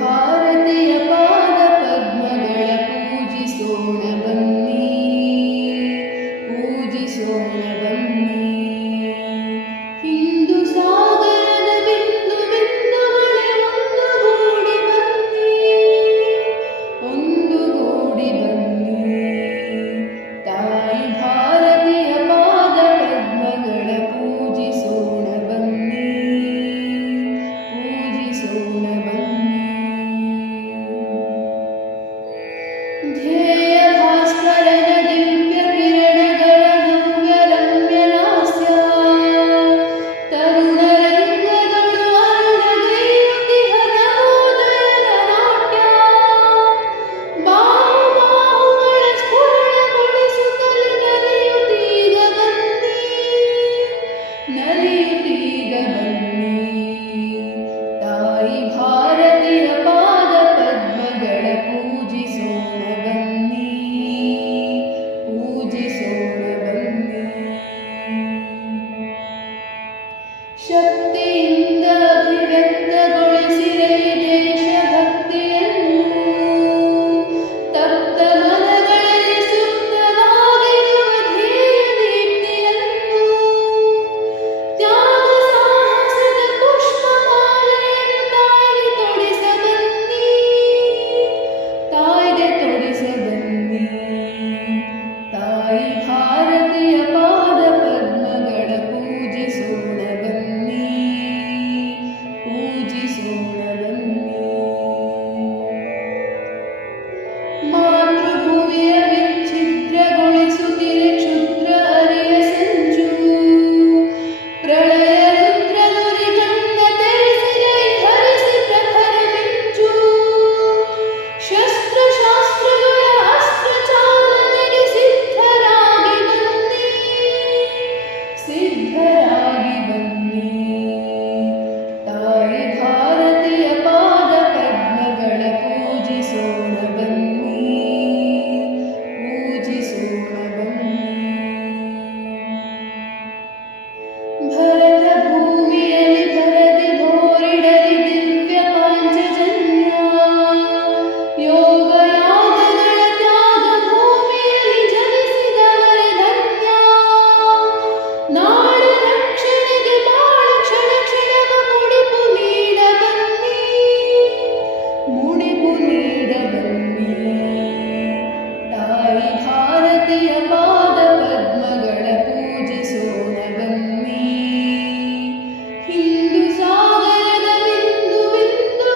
ಭಾರತೀಯ ಪಾದ ಪದ್ಮಗಳ ಪೂಜಿಸೋಣ ಬನ್ನಿ, ಪೂಜಿಸೋಣ ಬನ್ನಿ. ಹಿಂದೂ ಸಾಗರದ ಬಿಂದು ಬಿಂದುಗಳೇ ಒಂದುಗೂಡಿ ಬನ್ನಿ, ಒಂದುಗೂಡಿ ಬನ್ನಿ. ತಾಯಿ ಭಾರತೀಯ ಪಾದ ಪದ್ಮಗಳ ಪೂಜಿಸೋಣ ಬನ್ನಿ, ಪೂಜಿಸೋಣ ಬನ್ನಿ. ಧ್ಯೇಯ ಭಾಸ್ಕರನ ದಿವ್ಯ ಕಿರಣಗಳ ನವ್ಯ ರಮ್ಯ ಲಾಸ್ಯ, ತರುಣ ರಂಗಗಳು ಅರುಣಗೈಯುತಿಹ ನವೋದಯನ ನಾಟ್ಯ. ಬಾಹುಗಳ ಸ್ಫುರಣಗೊಳಿಸುತ್ತಲೇ ನಲಿಯುತ್ತೀಗ ಬನ್ನಿ, ನಲಿಯುತ್ತೀಗ ಬನ್ನಿ. ತಾಯಿ ಭಾರತ